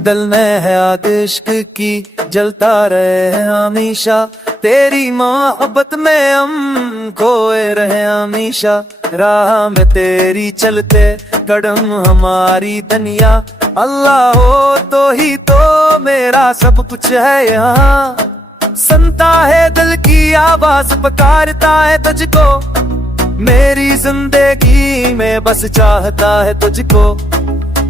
दिल में है आग इश्क की जलता रहे हमेशा, तेरी मोहब्बत में हम खोए रहे हमेशा। राह में तेरी चलते कदम हमारी दुनिया, अल्लाह हो तो ही तो मेरा सब कुछ है यहाँ। सुनता है दिल की आवाज, पुकारता है तुझको, मेरी जिंदगी में बस चाहता है तुझको।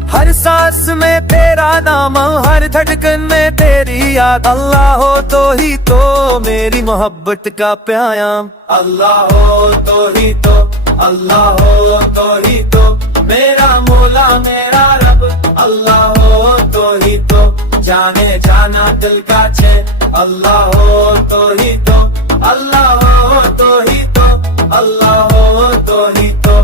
हर सांस में तेरा नाम, हर धड़कन में तेरी याद, अल्लाह हो तो ही तो मेरी मोहब्बत का प्याम। अल्लाह हो तो ही तो, अल्लाह हो तो ही तो मेरा मौला मेरा रब, अल्लाह हो तो ही तो जाने जाना दिल का चैन। अल्लाह हो तो ही तो, अल्लाह हो तो ही तो, अल्लाह हो तो ही तो।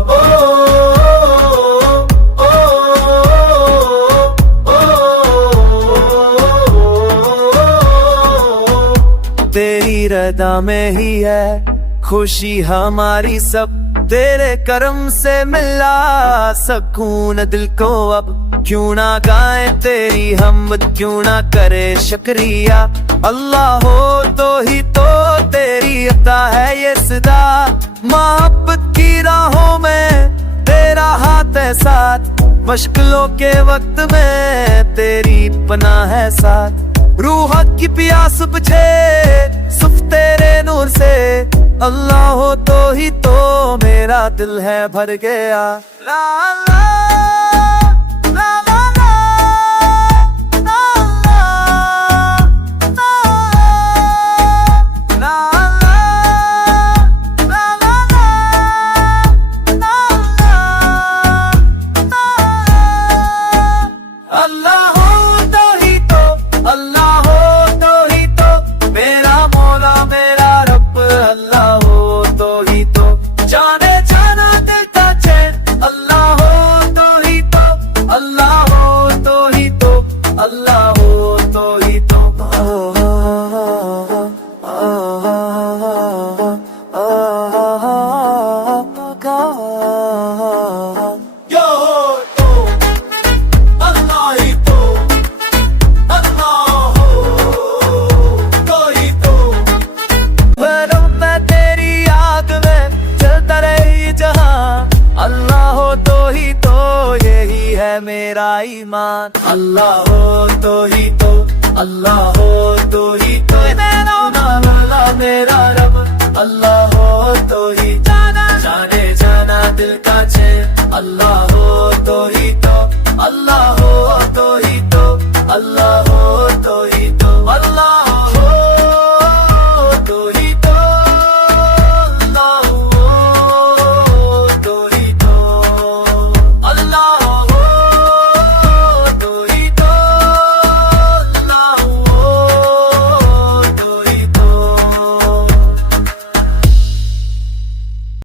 तेरी रदा में ही है खुशी हमारी सब, तेरे करम से मिला सकून दिल को अब। क्यों ना गाए तेरी हमद, क्यों ना करे शुक्रिया, अल्लाह हो तो ही तो तेरी अता है ये सदा। मोहब्बत की राहों में तेरा हाथ है साथ, मुश्किलों के वक्त में तेरी पनाह है साथ। रूह की प्यास बुझे सिर्फ तेरे नूर से, अल्लाह हो तो ही तो मेरा दिल है भर गया। ला ला ला ला ला ला ला। अल्लाह हो तो ही तो, अल्लाह हो तो ही तो मेरा मौला मेरा रब, अल्लाह हो तो ही तो जाने जाना दिल का चैन। अल्लाह हो तो ही तो, अल्लाह हो तो ही तो, अल्लाह हो तो ही तो। मेरा ईमान अल्लाह हो तो ही तो, अल्लाह हो तो ही तो मेरा रब, अल्लाह